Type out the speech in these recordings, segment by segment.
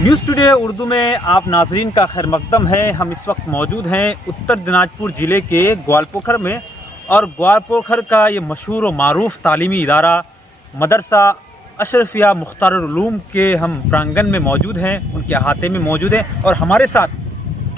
News today Urdu میں آپ ناظرین کا خیر مقدم ہے۔ ہم اس وقت موجود ہیں اتر دناج پور ضلع کے گوالپوکھر میں، اور گوالپوکھر کا یہ مشہور و معروف تعلیمی ادارہ مدرسہ اشرفیہ مختار العلوم کے ہم پرانگن میں موجود ہیں، ان کے احاطے میں موجود ہیں، اور ہمارے ساتھ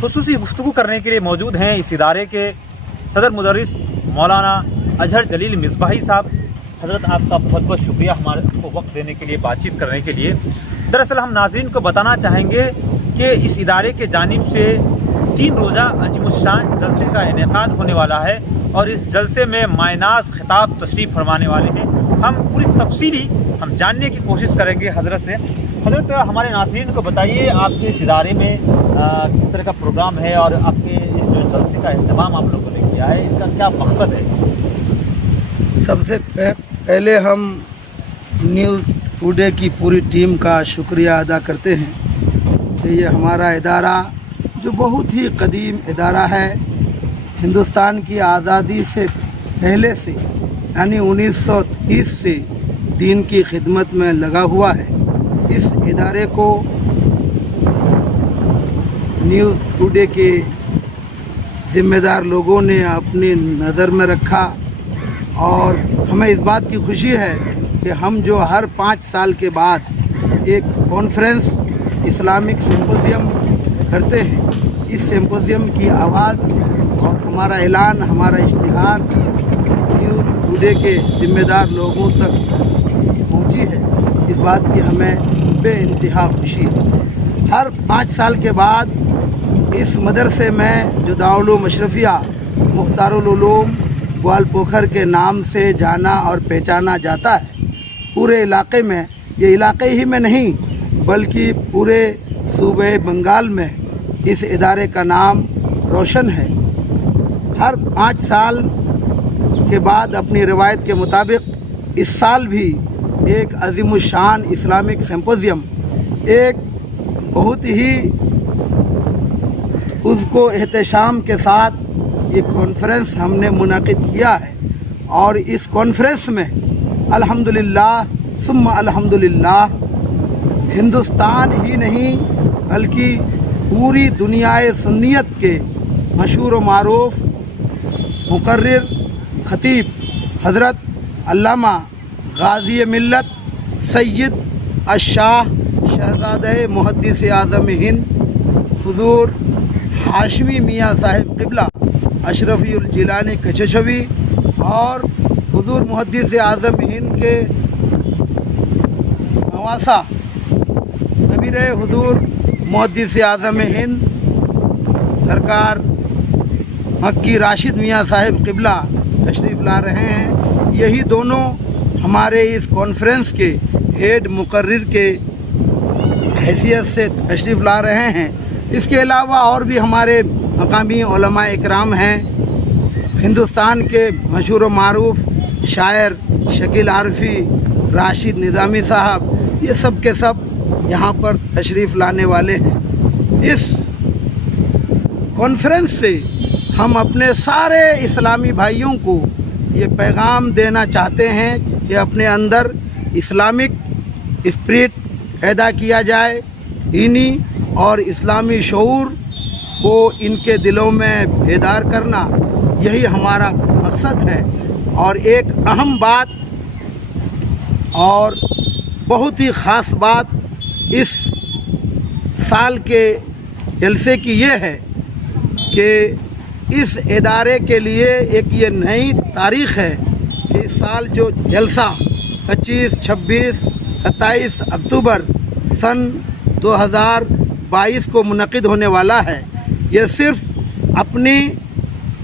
خصوصی گفتگو کرنے کے لیے موجود ہیں اس ادارے کے صدر مدرس مولانا اظہر جلیل مصباحی صاحب۔ حضرت آپ کا بہت بہت شکریہ ہمارے کو وقت دینے کے لیے، بات چیت کرنے کے لیے۔ دراصل ہم ناظرین کو بتانا چاہیں گے کہ اس ادارے کے جانب سے 3 روزہ عظیم الشان جلسے کا انعقاد ہونے والا ہے، اور اس جلسے میں مائع ناز خطاب تشریف فرمانے والے ہیں۔ ہم پوری تفصیلی ہم جاننے کی کوشش کریں گے حضرت سے۔ حضرت ہمارے ناظرین کو بتائیے آپ کے اس ادارے میں کس طرح کا پروگرام ہے، اور آپ کے جو جلسے کا اہتمام آپ لوگوں نے کیا ہے، اس کا کیا مقصد ہے؟ سب سے پہلے ہم نیوز ٹوڈے کی پوری ٹیم کا شکریہ ادا کرتے ہیں کہ یہ ہمارا ادارہ جو بہت ہی قدیم ادارہ ہے، ہندوستان کی آزادی سے پہلے سے یعنی 1930 سے دین کی خدمت میں لگا ہوا ہے۔ اس ادارے کو نیوز ٹوڈے کے ذمہ دار لوگوں نے اپنی نظر میں رکھا، اور ہمیں اس بات کی خوشی ہے کہ ہم جو ہر 5 سال کے بعد ایک کانفرنس اسلامک سمپوزیم کرتے ہیں، اس سمپوزیم کی آواز اور ہمارا اعلان، ہمارا اشتہار نیوز ٹوڈے کے ذمہ دار لوگوں تک پہنچی ہے۔ اس بات کی ہمیں بے انتہا خوشی ہے۔ ہر 5 سال کے بعد اس مدرسے میں جو دارالعلوم اشرفیہ مختار العلوم گوالپوکھر کے نام سے جانا اور پہچانا جاتا ہے، پورے علاقے میں، یہ علاقے ہی میں نہیں بلکہ پورے صوبہ بنگال میں اس ادارے کا نام روشن ہے۔ ہر 5 سال کے بعد اپنی روایت کے مطابق اس سال بھی ایک عظیم الشان اسلامک سمپوزیم، ایک بہت ہی اس کو احتشام کے ساتھ یہ کانفرنس ہم نے منعقد کیا ہے، اور اس کانفرنس میں الحمدللہ ثم الحمدللہ ہندوستان ہی نہیں بلکہ پوری دنیائے سنیت کے مشہور و معروف مقرر خطیب حضرت علامہ غازی ملت سید الشاہ شہزادہ محدث اعظم ہند حضور ہاشمی میاں صاحب قبلہ اشرفی الجیلانی کچشوی اور حضور محدث اعظم ہند کے مواسا امیر حضور محدث اعظم ہند سرکار مکی راشد میاں صاحب قبلہ تشریف لا رہے ہیں۔ یہی دونوں ہمارے اس کانفرنس کے ہیڈ مقرر کے حیثیت سے تشریف لا رہے ہیں۔ اس کے علاوہ اور بھی ہمارے مقامی علماء اکرام ہیں، ہندوستان کے مشہور و معروف شاعر شکیل عارفی، راشد نظامی صاحب، یہ سب کے سب یہاں پر تشریف لانے والے ہیں۔ اس کانفرنس سے ہم اپنے سارے اسلامی بھائیوں کو یہ پیغام دینا چاہتے ہیں کہ اپنے اندر اسلامک اسپرٹ پیدا کیا جائے، دینی اور اسلامی شعور کو ان کے دلوں میں بیدار کرنا، یہی ہمارا مقصد ہے۔ اور ایک اہم بات اور بہت ہی خاص بات اس سال کے جلسے کی یہ ہے کہ اس ادارے کے لیے ایک یہ نئی تاریخ ہے کہ اس سال جو جلسہ 25، 26، 27 اکتوبر سن 2022 کو منعقد ہونے والا ہے، یہ صرف اپنی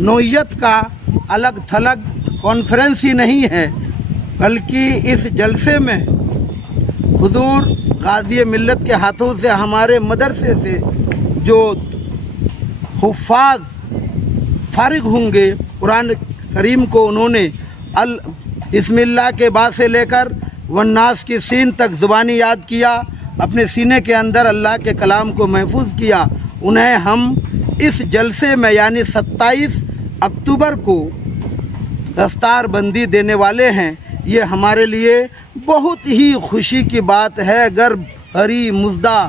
نوعیت کا الگ تھلگ کانفرنس ہی نہیں ہے، بلکہ اس جلسے میں حضور غازی ملت کے ہاتھوں سے ہمارے مدرسے سے جو حفاظ فارغ ہوں گے، قرآن کریم کو انہوں نے بسم اللہ کے با سے لے کر والناس کی سین تک زبانی یاد کیا، اپنے سینے کے اندر اللہ کے کلام کو محفوظ کیا، انہیں ہم اس جلسے میں یعنی 27 اکتوبر کو دستار بندی دینے والے ہیں۔ یہ ہمارے لیے بہت ہی خوشی کی بات ہے۔ گرب ہری مزدہ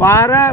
12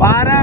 12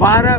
12